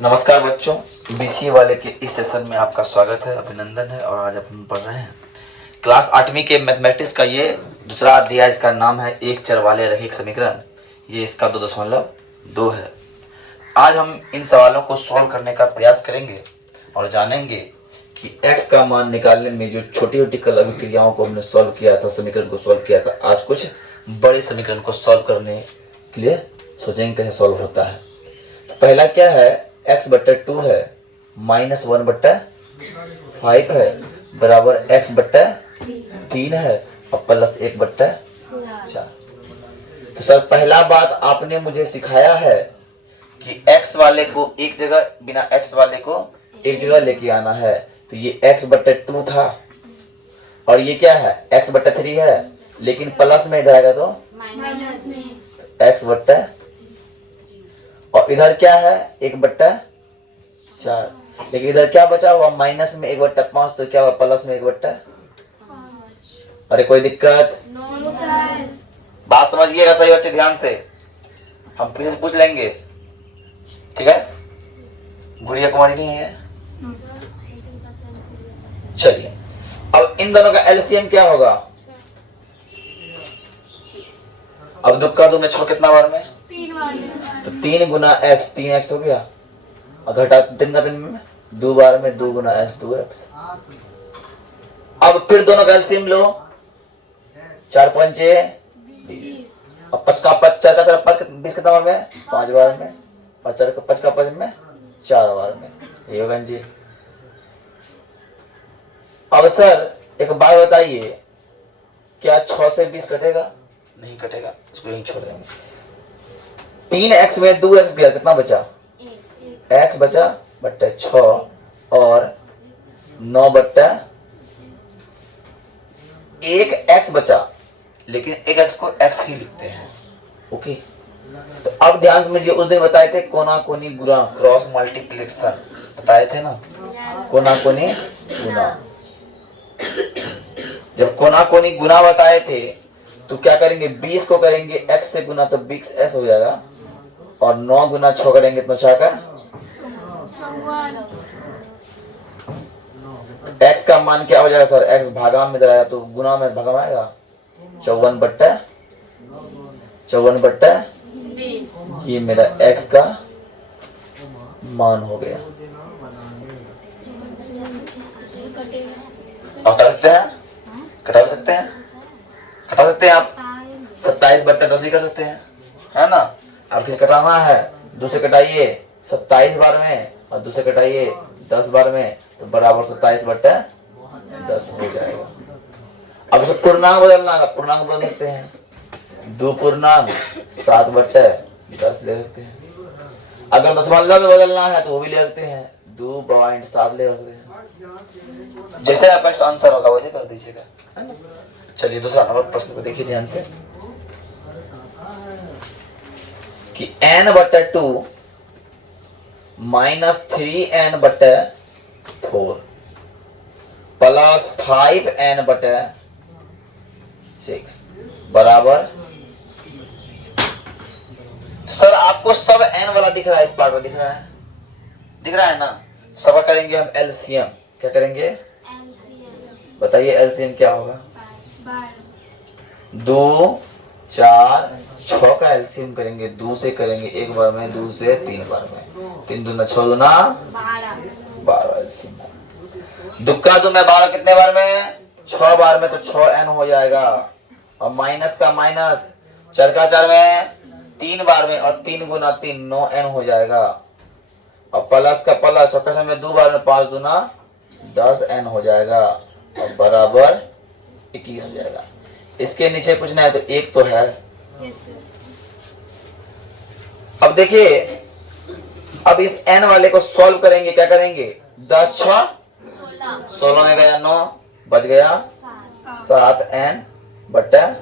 नमस्कार बच्चों, बीसीए वाले के इस सेशन में आपका स्वागत है, अभिनंदन है। और आज अपन पढ़ रहे हैं क्लास 8वीं के मैथमेटिक्स का ये दूसरा अध्याय। इसका नाम है एक चर वाले रैखिक समीकरण। ये इसका 2.2 है। आज हम इन सवालों को सॉल्व करने का प्रयास करेंगे और जानेंगे कि x का मान निकालने में जो छोटी छोटी कल अभिक्रियाओं को हमने सॉल्व किया था, समीकरण को सॉल्व किया था, आज कुछ बड़े समीकरण को सॉल्व करने के लिए सोचेंगे कैसे सॉल्व होता है। तो पहला क्या है, x/2 है, -1/5 है, बराबर x/3 है और प्लस 1/4। तो सर पहला बात आपने मुझे सिखाया है कि x वाले को एक जगह, बिना x वाले को एक जगह लेके आना है। तो ये x/2 था और ये क्या है, x/3 है, लेकिन प्लस में इधर आएगा तो माइनस में x/, और इधर क्या है 1/4। लेकिन इधर क्या बचा हुआ, माइनस में 1/5, तो क्या हुआ प्लस में 1/5। अरे कोई दिक्कत? No sir. बात समझिएगा सही बच्चे, ध्यान से। हम पीछे से पूछ लेंगे, ठीक है? गुड़िया कुमारी नहीं है? चलिए, अब इन दोनों का एलसीएम क्या होगा? अब दुक्का दो में छोड़ कितना बार में? 3 बार में। तो 3 गुना x, 3x हो गया, और घटा 3 का 3 में 2 बार में 2 गुना x, 2x। अब फिर दोनों का एलसीएम लो, 4 पंचे 20, और 5 का 5, 4 का 20 कितना बार में? 5 बार में, और 4 का 5 का 5 में 4 बार में। ये होगा जी। अब सर एक बात बताइए, क्या 6 से 20 कटेगा? नहीं कटेगा, इसको यहीं छोड़ देंगे। 3x में 2x गया, कितना बचा? x बचा बट्टा 6 और 9/1x बचा, लेकिन 1x को x ही लिखते हैं। ओके, तो अब ध्यान समझिए, उस दिन बताए थे कोना कोनी गुणा, क्रॉस मल्टीप्लिकेशन बताए थे ना, कोना कोनी गुणा। जब कोना कोनी गुना बताए थे तो क्या करेंगे, 20 को करेंगे x से गुना तो 20s हो जाएगा, और 9 गुना 6 करेंगे तो 4 का x का मान क्या हो जाएगा सर? x भागा में आया तो गुना में भागा में आएगा, 54/54। ये मेरा x का मान हो गया। कटा सकते हैं, कटा सकते हैं, कटा सकते हैं आप। 27/10 भी कर सकते हैं, है ना? आप किसे कटाना है, 2 से कटाइए 27 बार में, और 2 से कटाइए 10 बार में, तो बराबर 27/10 हो जाएगा। अब इसे पूर्णांक बदलना है, पूर्णांक बदल सकते हैं, 2 पूर्णांक 7/10 ले सकते हैं। अगर दशमलव में बदलना है तो वो भी ले सकते हैं, 2/7 ले सकते हैं। जैसे आपका आंसर होगा वैसे कर दीजिएगा, है ना? चलिए दूसरा नंबर प्रश्न को देखिए ध्यान से कि n/2 -3n/4 प्लस 5n/6 बराबर। सर आपको सब n वाला दिख रहा है, इस पार्ट में दिख रहा है, दिख रहा है ना? सब करेंगे हम एलसीएम। क्या करेंगे बताइए, एलसीएम क्या होगा? 2, 4, 6 का एलसीएम करेंगे, 2 से करेंगे 1 बार में, 2 से 3 बार में, 3 दूना 6 दूना 12 एलसीएम। दुक्का दो में 12 कितने बार में? 6 बार में, तो 6n हो जाएगा, और माइनस का माइनस 4 का 4 में 3 बार में, और 3 गुना 3 9n हो जाएगा, और प्लस का प्लस 6 में 2 बार में, 5 दूना 10n हो जाएगा, और बराबर 21 हो जाएगा। इसके नीचे कुछ नहीं है तो 1 तो है। अब देखिए, अब इस n वाले को सॉल्व करेंगे। क्या करेंगे, 10 6 16 में गया 9, बच गया 7n/12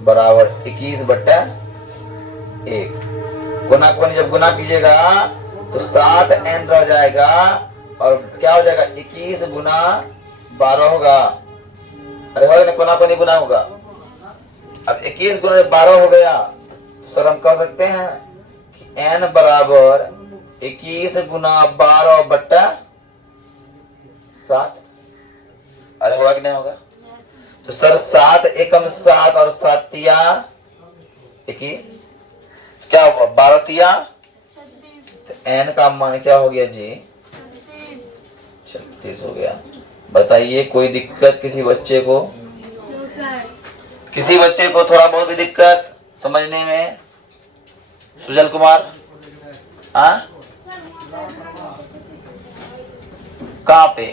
बराबर 21/1। गुना कोनी जब गुना कीजिएगा तो 7n रह जाएगा, और क्या हो जाएगा 21 गुना 12 होगा। अरे हो ना, कोना कोनी गुना होगा। अब 21 गुना 12 हो गया, तो सर हम कह सकते हैं कि n बराबर 21 गुना 12 बट्टा 7। अरे होगा कि नहीं होगा? तो सर 7 एकम 7 और 7 तिया 21, क्या हुआ 12 तिया, तो n का मान क्या हो गया जी? 36 हो गया। बताइए कोई दिक्कत किसी बच्चे को? किसी बच्चे को थोड़ा बहुत भी दिक्कत समझने में? सुजल कुमार, हाँ कहाँ पे?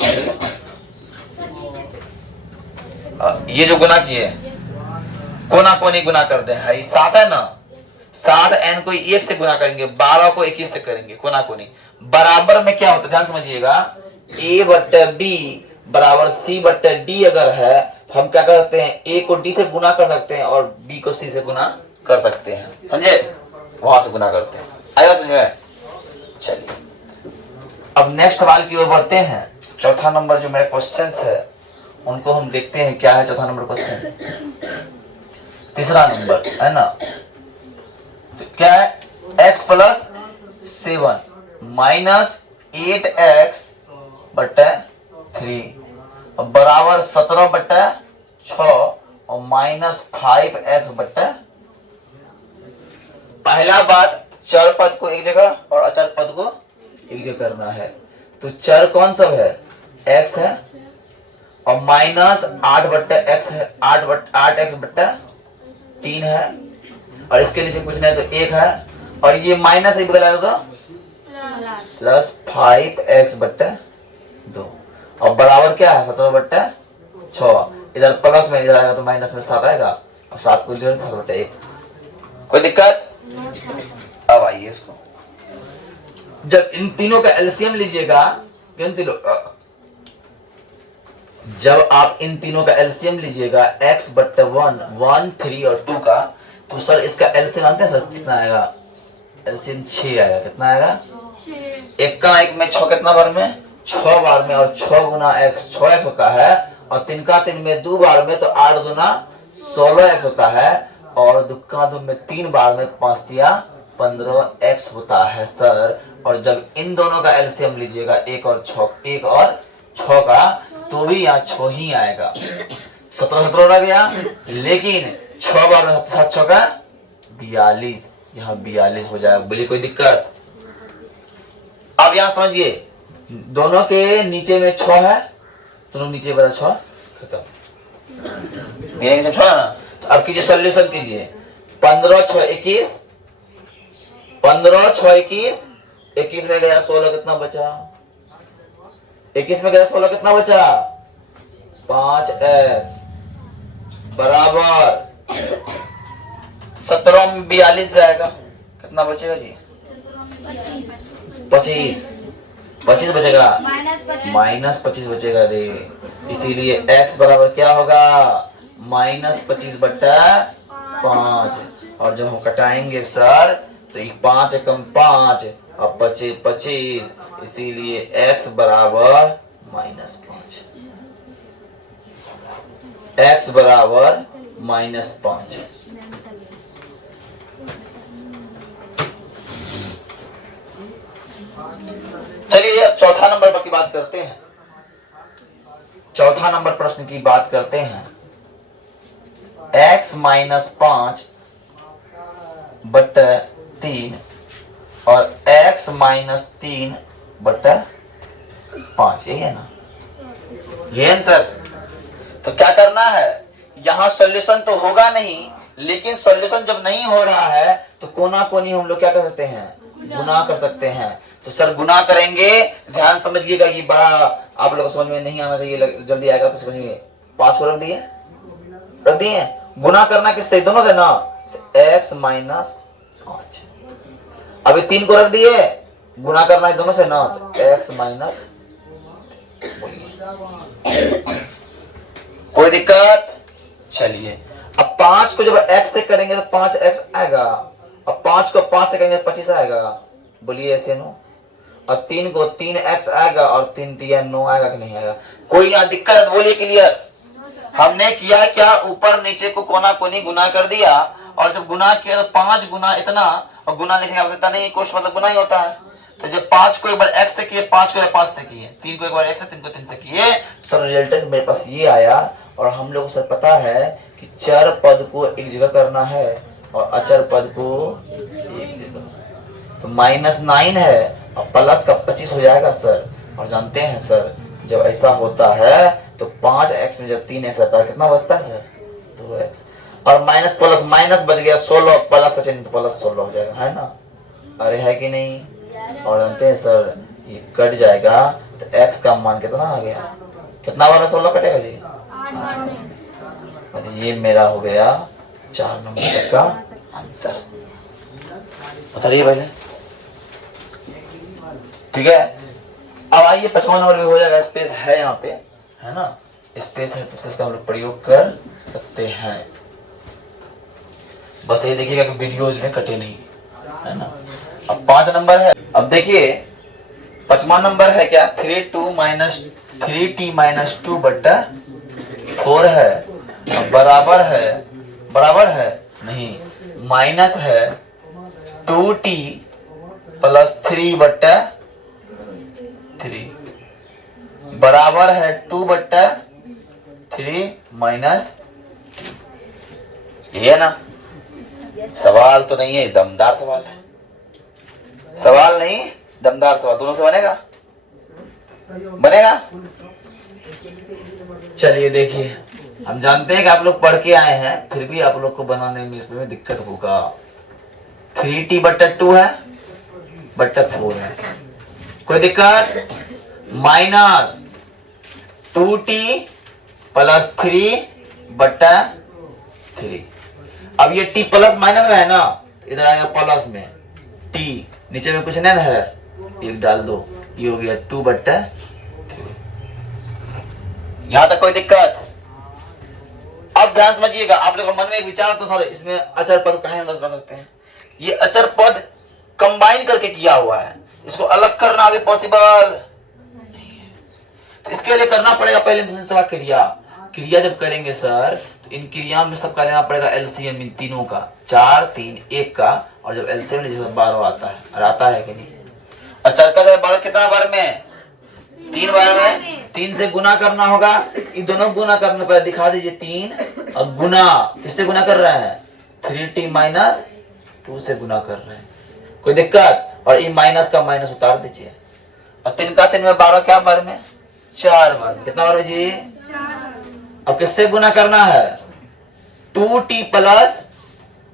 ये जो गुना किए कोना कोनी गुना कर दे है, ये 7 है ना, 7 n को 1 से गुना करेंगे, 12 को 21 से करेंगे कोना कोनी। बराबर में क्या होता है ध्यान समझिएगा, a बट्टे b बराबर c बट्टे d अगर है तो हम क्या कर सकते हैं, a को d से गुना कर सकते हैं और b को c से गुना कर सकते हैं, समझे? वहां से गुना करते हैं, आया समझ में? चलिए अब नेक्स्ट सवाल की ओर बढ़ते हैं। चौथा नंबर जो मेरे क्वेश्चंस है उनको हम देखते हैं क्या है। चौथा नंबर क्वेश्चन, तीसरा नंबर है ना, तो क्या है, x प्लस 7 माइनस 8x बट्टे 3 बराबर 17 बट्टे 6 और माइनस 5x बट्टे। पहला बात, चर पद को एक जगह और अचर पद को एक जगह करना है। तो चर कौन सा है, x है और माइनस 8 बट्टे x है, 8x बट्टे 3 है और इसके नीचे कुछ नहीं तो 1 है और ये माइनस एक बगल आएगा तो प्लस 5x बट्टे 2 और बराबर क्या है 17 बट्टे 6। इधर प्लस में इधर आएगा तो माइनस में 7 आएगा और 7 को इधर 7 बट्टे 1। कोई दिक्कत? अब आइए इसको, जब इन तीनों का एलसीएम लीजिएगा, जब आप इन तीनों का एलसीएम लीजिएगा x बट्टे 1, 1, 3 और 2 का, तो सर इसका एलसीएम जानते हैं सर कितना आएगा? एलसीएम 6 आएगा। कितना आएगा? 1 का 1 में 6 कितना बार में? 6 बार में और 6 गुना x 6x होता है और 3 का 3 में 2 बार में तो 8 गुना 16x होता है और 2 का 2 में 3 बार में 5 तिया 15x होता है सर। और जब इन दोनों का एलसीएम लीजिएगा 1 और 6 का, तो भी यहाँ 6 ही आएगा। 17 रह गया, लेकिन 6 बार में 7 6 का 42, यहाँ 42 हो जाएगा। बोलिए कोई दिक्कत? अब यहाँ समझिए, दोनों के नीचे में 6 है, दोनों नीचे बड़ा 6 खत्म, 6 है ना। तो अब कीजिए सॉल्यूशन कीजिए, 15 6 21, 15 6 21, 21 में गया 16 कितना बचा? 21 में गया 16 कितना बचा? 5x बराबर 17 में 42 जाएगा, कितना बचेगा जी? 25 बचेगा, माइनस 25 बचेगा रे। इसीलिए x बराबर क्या होगा? माइनस 25 बट्टा 5। और जब हम कटाएंगे सर तो 5 एकम 5 और 25, इसीलिए x बराबर -5, x बराबर -5। चलिए अब चौथा नंबर पर की बात करते हैं। चौथा नंबर प्रश्न की बात करते हैं। x -5 बट्टा 3 और x -3 बट्टा 5, यही है ना? ये है सर। तो क्या करना है, यहां सॉल्यूशन तो होगा नहीं, लेकिन सॉल्यूशन जब नहीं हो रहा है तो कोना कोनी हम लोग क्या कर सकते हैं? गुना कर सकते हैं। तो सर गुना करेंगे, ध्यान समझिएगा, ये बड़ा आप लोग को समझ में नहीं आना चाहिए, जल्दी आएगा तो समझिए। 5 को रख दिए, गुना करना किससे? दोनों से ना, तो x -5। अभी 3 को रख दिए, गुना करना है दोनों से ना, तो x माइनस। कोई दिक्कत? चलिए अब 5 को जब x से करेंगे तो 5x आएगा, अब 5 को 5 से करेंगे तो 25 आएगा। बोलिए ऐसे नो। और 3 को 3x आएगा और 3 तिया 9 आएगा कि नहीं आएगा? कोई यहाँ दिक्कत? बोलिए क्लियर। हमने किया क्या, ऊपर नीचे को कोना कोनी गुना कर दिया और जब गुना किया तो 5 गुना इतना और गुना लिखने की आवश्यकता नहीं है, कोष्ट मतलब गुना ही होता है। तो जब 5 को एक बार x से किए, 5 को 5 से किए, 3 को एक बार x से, 3 को 3 से किए, सर रिजल्टेंट मेरे पास ये आया। और हम लोग को सर पता है कि चर पद को एक जगह करना है और अचर पद को एक जगह। तो -9 है और प्लस का 25 हो जाएगा सर। और जानते हैं सर जब ऐसा होता है तो 5x में जब 3x आता है कितना बचता है सर? 2x। और माइनस प्लस माइनस बच गया 16, प्लस का चिन्ह तो प्लस 16 हो जाएगा, है ना? अरे है कि नहीं? और जानते हैं सर ये कट जाएगा तो x का मान कितना आ गया? कितना बार में 16 कटेगा जी? 8 बार। अरे ये मेरा हो गया 4 नंबर का आंसर। बताइए पहले, ठीक है? अब आइए 55 नंबर भी हो जाएगा। स्पेस है यहाँ पे, है ना? स्पेस है तो स्पेस का हम लोग प्रयोग कर सकते हैं। बस ये देखिएगा कि वीडियोज में कटे नहीं, है ना? अब 5 नंबर है। अब देखिए 55 नंबर है क्या? 3t माइनस 2 बट्टा 4 है। अब बराबर है नहीं, माइनस है 2t प्लस 3 बट्टा 3 बराबर है 2 बट्टा 3 माइनस, ये है ना? सवाल तो नहीं है, दमदार सवाल है। सवाल नहीं, दमदार सवाल। दोनों से बनेगा? चलिए देखिए, हम जानते हैं कि आप लोग पढ़ के आए हैं, फिर भी आप लोग को बनाने में इसमें दिक्कत होगा। 3t बट्टा 2 है बट्टा 4 है, कोई दिक्कत? माइनस 2t प्लस 3 बट्टा 3। अब ये t प्लस माइनस में है ना, इधर आएगा प्लस में, t नीचे में कुछ नहीं ना है, एक डाल दो, ये हो गया 2 बट्टा 3। यहां तक कोई दिक्कत? अब ध्यान समझिएगा, आप लोगों के मन में एक विचार तो सर इसमें अचर पद कहां यूज कर सकते हैं? ये अचर पद कंबाइन करके किया हुआ है, इसको अलग करना अभी पॉसिबल नहीं है। तो इसके लिए करना पड़ेगा पहले क्रिया जब करेंगे सर तो इन क्रिया में सबका लेना पड़ेगा एलसीएम, इन तीनों का, 4 3 1 का। और जब एलसीएम जैसे 12 आता है, और आता है कि नहीं? अचर का 12 कितना बार में? 3 बार में। 3 से गुना करना होगा, ये दोनों गुना करने पर दिखा दीजिए 3 और गुना किससे गुना कर रहे हैं? 3t माइनस 2 से गुना कर रहे हैं, कोई दिक्कत? और ये माइनस का माइनस उतार दीजिए, और 3 का 3 में 12 क्या बार में? 4 बार में। कितना बार में जी? अब किससे गुना करना है? 2t प्लस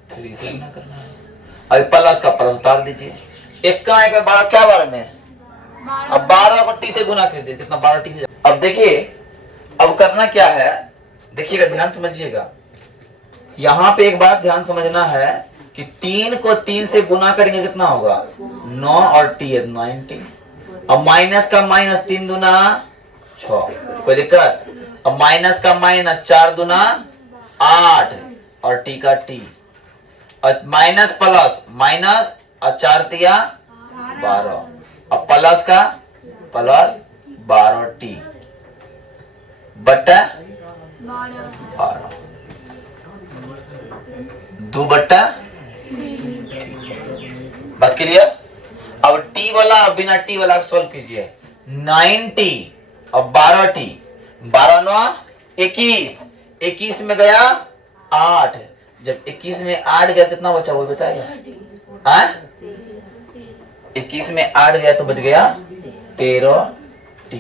3 से गुना करना है, और प्लस का प्लस उतार दीजिए। 1 का 1 12 क्या बार में? अब 12 को t से गुना कर दीजिए, कितना? 12t हो जाएगा। अब देखिए अब करना क्या है, देखिएगा ध्यान समझिएगा। यहां पे एक बात ध्यान समझना है कि 3 को 3 से गुना करेंगे कितना होगा? 9 और t है 9t। अब माइनस का माइनस 3 दूना 6, कोई दिक्कत? अब माइनस का माइनस 4 दूना 8 और t का t, और माइनस प्लस माइनस और 4 तिया 12, अब प्लस का प्लस 12t बट्टा 12, 2 बट्टा। बात क्लियर? अब t वाला बिना t वाला सॉल्व कीजिए, 9t और 12t, 12 9 21, 21 में गया 8, जब 21 में 8 गया कितना बचा वो बताएगा? 21 में 8 गया तो बच गया 13t।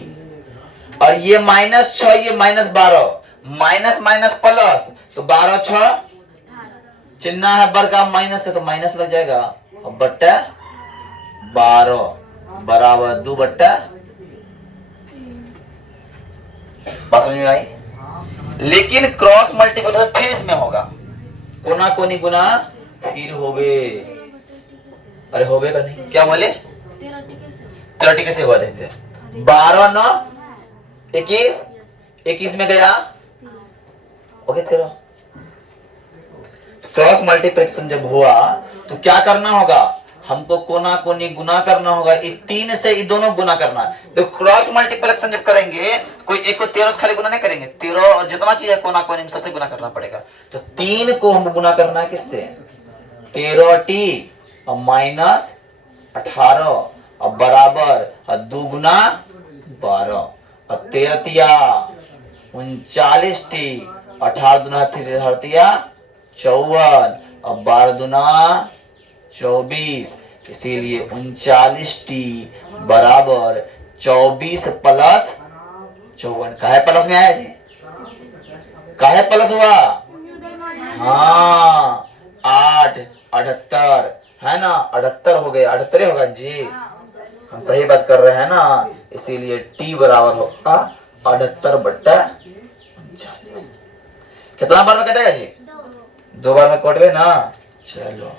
और ये -6, ये -12, माइनस माइनस प्लस, तो 12 6 चिन्ह है बर का माइनस का तो माइनस लग जाएगा, और बट्टा 12 बराबर 2 बट्टा। बात समझ में आई? लेकिन क्रॉस मल्टीप्लिकेशन फिर इसमें होगा, कोना कोनी गुना फिर होवे। अरे होवे का नहीं, क्या बोले? 13 कैसे हुआ? देखते 12 9 21, 21 में गया ओके 13। क्रॉस मल्टीप्लिकेशन जब हुआ तो क्या करना होगा? हमको कोना कोनी गुना करना होगा, ये 3 से ये दोनों गुना करना है। तो क्रॉस मल्टीप्लिकेशन जब करेंगे कोई एक को 13 से खाली गुना नहीं करेंगे, 13 और जितना चीज है कोना कोनी में सबसे गुना करना पड़ेगा। तो 3 को हम गुना करना है किससे? 13t और माइनस 18 और बराबर और 2 गुना 12 और 13 तिया 39t, 18 दुना 54 और 12 दुना 24, इसीलिए 39t बराबर 24 प्लस 54। काहे प्लस में आया जी? काहे प्लस हुआ? हाँ 8 78 है ना, 78 हो गया, 78 होगा जी, हम सही बात कर रहे हैं ना। इसीलिए t बराबर होगा 78/39। कितना बार में कटेगा जी? 2 बार में कटवे ना। चलो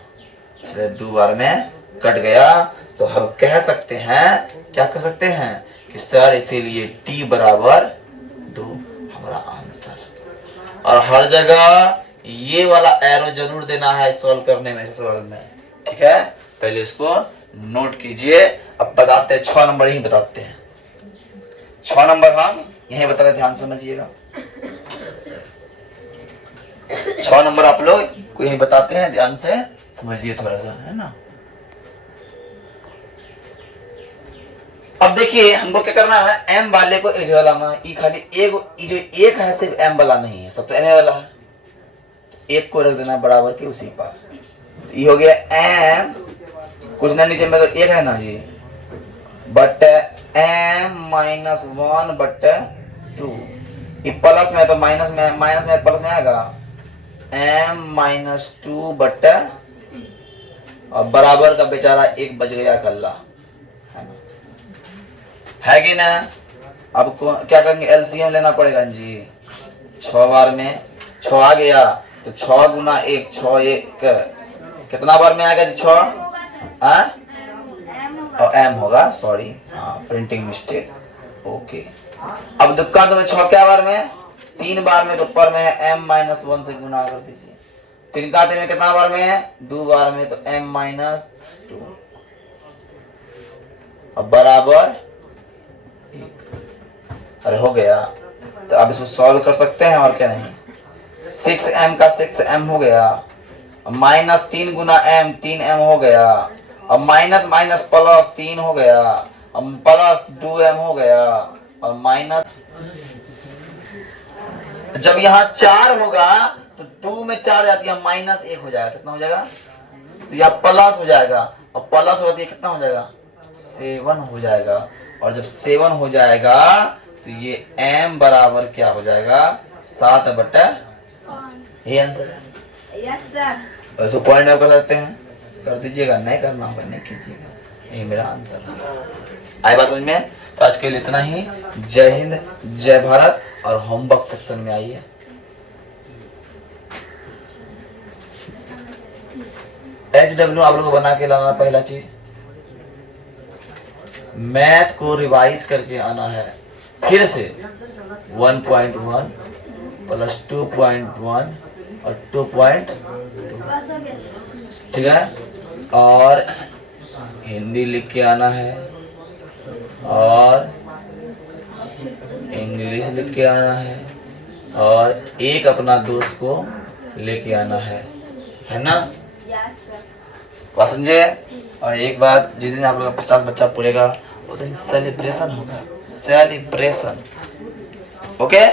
2 बार में कट गया, तो हम कह सकते हैं, क्या कह सकते हैं कि सर इसीलिए t बराबर 2 हमारा आंसर। और हर जगह ये वाला एरो जरूर देना है सॉल्व करने में, सवाल में, ठीक है। पहले इसको नोट कीजिए। अब बताते हैं 6 नंबर ही बताते हैं। 6 नंबर हम यही बता रहे, ध्यान समझिएगा। 6 नंबर आप लोग को यही बताते हैं, ध्यान से समझिए थोड़ा सा, है ना। अब देखिए हमको क्या करना है, m वाले को एक जगह लाना है। खाली एक जो एक है सिर्फ m वाला नहीं है, सब तो n वाला है। एक को रख देना बराबर के उसी पर। ये हो गया m, कुछ ना नीचे में तो एक है ना जी, बट m-1/2। ये प्लस में है तो माइनस में, माइनस में प्लस में आएगा m-2/, और बराबर का बेचारा एक बच गया कल्ला, है कि ना। अब क्या करेंगे, एलसीएम लेना पड़ेगा जी। 6 बार में 6 आ गया तो 6 गुना 1, 6 1 कितना बार में आएगा जी? 6 और एम होगा, सॉरी, हाँ प्रिंटिंग मिस्टेक, ओके। अब दुक्का तो में 6 क्या बार में? 3 बार में, तो ऊपर में है m-1 से गुना कर दीजिए। 3 का 3 में कितना बार में है? 2 बार में, तो m-2 और बराबर 1। अरे हो गया, तो अब इसको सॉल्व कर सकते हैं और क्या नहीं। 6m का 6m हो गया, माइनस 3 गुना m 3m हो गया, और माइनस माइनस प्लस 3 हो गया, और प्लस 2m हो गया, और माइनस, जब यहाँ 4 होगा तो 2 में 4 जाती है, माइनस 1 हो जाएगा। कितना हो जाएगा? तो यह प्लस हो जाएगा, और प्लस होती है कितना हो जाएगा? 7 हो जाएगा। और जब 7 हो जाएगा तो ये m बराबर क्या हो जाएगा? 7/5। ये आंसर है। Yes sir. वैसे पॉइंट आप कर सकते हैं, कर दीजिएगा, नहीं करना होगा नहीं कीजिएगा। ये मेरा आंसर है। आई बात समझ में? तो आज के लिए इतना ही। जय हिंद, जय भारत। और होमवर्क सेक्शन में आइए। HW आप लोग को बना के लाना, पहला चीज मैथ को रिवाइज करके आना है फिर से। 1.1 प्लस 2.1 और 2.2, ठीक है। और हिंदी लिख के आना है, और इंग्लिश लिख के आना है, और एक अपना दोस्त को लेके आना है ना। Yes sir. बात समझे? और एक बात, जिस दिन आप लोग 50 बच्चा पूरेगा उस दिन सेलिब्रेशन होगा, सेलिब्रेशन, ओके।